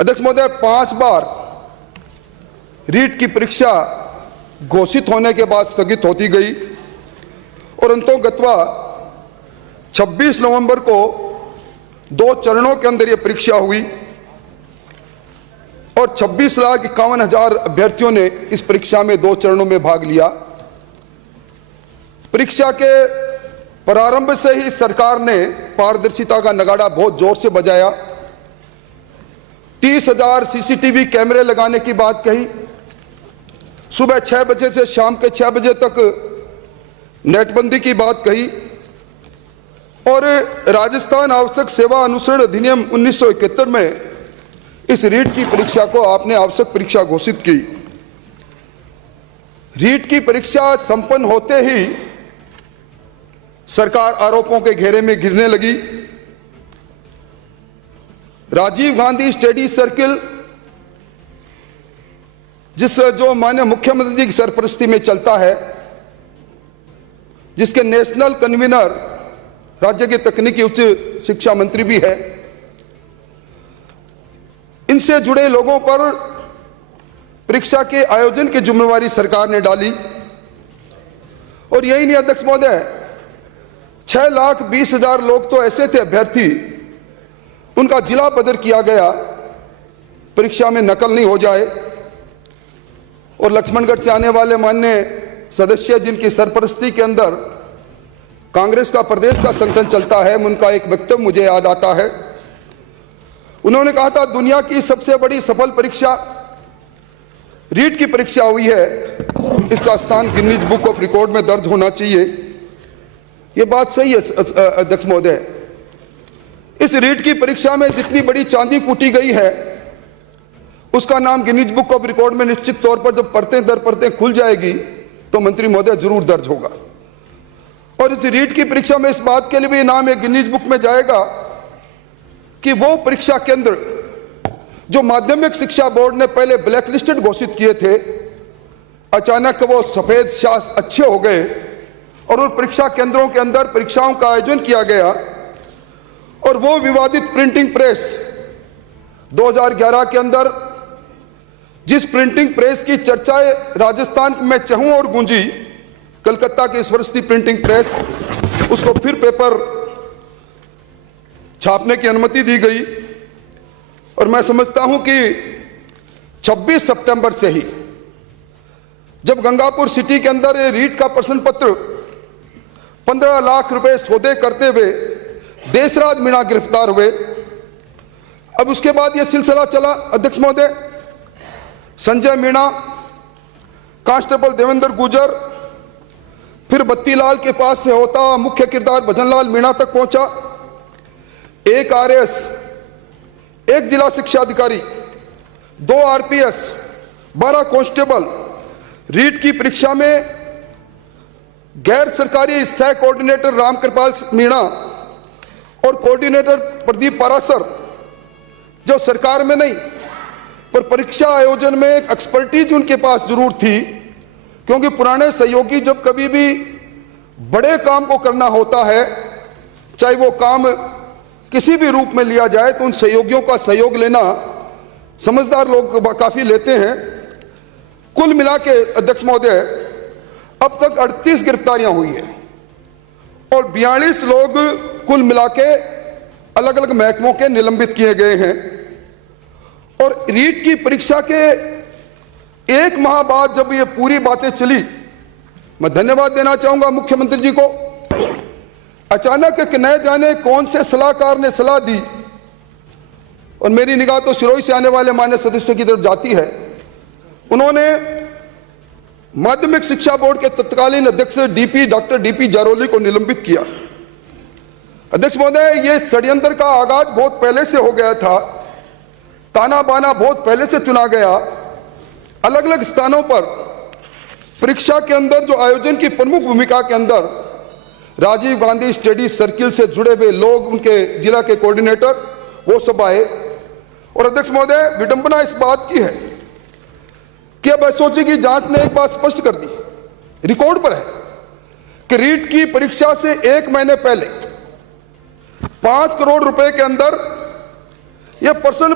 अध्यक्ष महोदय, 5 बार रीट की परीक्षा घोषित होने के बाद स्थगित होती गई और अंतोगत्वा 26 नवंबर को 2 चरणों के अंदर यह परीक्षा हुई और 26,51,000 अभ्यर्थियों ने इस परीक्षा में 2 चरणों में भाग लिया। परीक्षा के प्रारंभ से ही सरकार ने पारदर्शिता का नगाड़ा बहुत जोर से बजाया। 30,000 सीसीटीवी कैमरे लगाने की बात कही, सुबह 6 बजे से शाम के 6 बजे तक नेटबंदी की बात कही और राजस्थान आवश्यक सेवा अनुसरण अधिनियम 1971 में इस रीट की परीक्षा को आपने आवश्यक परीक्षा घोषित की। रीट की परीक्षा संपन्न होते ही सरकार आरोपों के घेरे में गिरने लगी। राजीव गांधी स्टडी सर्किल, जो माननीय मुख्यमंत्री जी की सरपरस्ती में चलता है, जिसके नेशनल कन्वीनर राज्य के तकनीकी उच्च शिक्षा मंत्री भी है, इनसे जुड़े लोगों पर परीक्षा के आयोजन की जिम्मेवारी सरकार ने डाली। और यही नहीं अध्यक्ष महोदय, 6,20,000 लोग तो ऐसे थे अभ्यर्थी, उनका जिला बदर किया गया परीक्षा में नकल नहीं हो जाए। और लक्ष्मणगढ़ से आने वाले माननीय सदस्य जिनकी सरपरस्ती के अंदर कांग्रेस का प्रदेश का संगठन चलता है, उनका एक वक्तव्य मुझे याद आता है। उन्होंने कहा था, दुनिया की सबसे बड़ी सफल परीक्षा रीट की परीक्षा हुई है, इसका स्थान गिनीज बुक ऑफ रिकॉर्ड में दर्ज होना चाहिए। यह बात सही है अध्यक्ष महोदय। इस रीट की परीक्षा में जितनी बड़ी चांदी कूटी गई है, उसका नाम गिनीज बुक ऑफ रिकॉर्ड में निश्चित तौर पर जब परतें दर परतें खुल जाएगी तो मंत्री महोदय जरूर दर्ज होगा। और इस रीट की परीक्षा में इस बात के लिए भी नाम एक गिनीज बुक में जाएगा कि वो परीक्षा केंद्र जो माध्यमिक शिक्षा बोर्ड ने पहले ब्लैक लिस्टेड घोषित किए थे, अचानक वो सफेद शास अच्छे हो गए और उन परीक्षा केंद्रों के अंदर परीक्षाओं का आयोजन किया गया। और वो विवादित प्रिंटिंग प्रेस 2011 के अंदर, जिस प्रिंटिंग प्रेस की चर्चाएं राजस्थान में चहूं और गूंजी, कलकत्ता की स्वरस्ती प्रिंटिंग प्रेस, उसको फिर पेपर छापने की अनुमति दी गई। और मैं समझता हूं कि 26 सितंबर से ही जब गंगापुर सिटी के अंदर रीट का प्रश्न पत्र 15 लाख रुपए सौदे करते हुए देशराज मीणा गिरफ्तार हुए, अब उसके बाद यह सिलसिला चला अध्यक्ष महोदय। संजय मीणा, कांस्टेबल देवेंद्र गुर्जर, फिर बत्तीलाल के पास से होता हुआ मुख्य किरदार भजनलाल मीणा तक पहुंचा। 1 आरएएस, 1 जिला शिक्षा अधिकारी, 2 आरपीएस, 12 कांस्टेबल रीट की परीक्षा में गैर सरकारी सह कोऑर्डिनेटर रामकृपाल मीणा और कोऑर्डिनेटर प्रदीप पारासर, जो सरकार में नहीं पर परीक्षा आयोजन में एक एक्सपर्टीज उनके पास जरूर थी, क्योंकि पुराने सहयोगी जब कभी भी बड़े काम को करना होता है, चाहे वो काम किसी भी रूप में लिया जाए, तो उन सहयोगियों का सहयोग लेना समझदार लोग काफी लेते हैं। कुल मिला के अध्यक्ष महोदय अब तक 38 गिरफ्तारियां हुई है और 42 लोग कुल मिला के अलग अलग महकमों के निलंबित किए गए हैं। और रीट की परीक्षा के 1 माह बाद जब ये पूरी बातें चली, मैं धन्यवाद देना चाहूंगा मुख्यमंत्री जी को। अचानक एक नए जाने कौन से सलाहकार ने सलाह दी, और मेरी निगाह तो सिरोही से आने वाले मान्य सदस्य की तरफ जाती है। उन्होंने माध्यमिक शिक्षा बोर्ड के तत्कालीन अध्यक्ष डॉक्टर डीपी जारोली को निलंबित किया। अध्यक्ष महोदय, यह षड्यंत्र का आगाज बहुत पहले से हो गया था, ताना बाना बहुत पहले से चुना गया। अलग अलग स्थानों पर परीक्षा के अंदर जो आयोजन की प्रमुख भूमिका के अंदर राजीव गांधी स्टडी सर्किल से जुड़े हुए लोग, उनके जिला के कोऑर्डिनेटर, वो सब आए। और अध्यक्ष महोदय, विडंबना इस बात की है कि अब एसओजी की जांच ने एक बात स्पष्ट कर दी, रिकॉर्ड पर है, कि रीट की परीक्षा से 1 महीने पहले 5 करोड़ रुपए के अंदर यह प्रश्न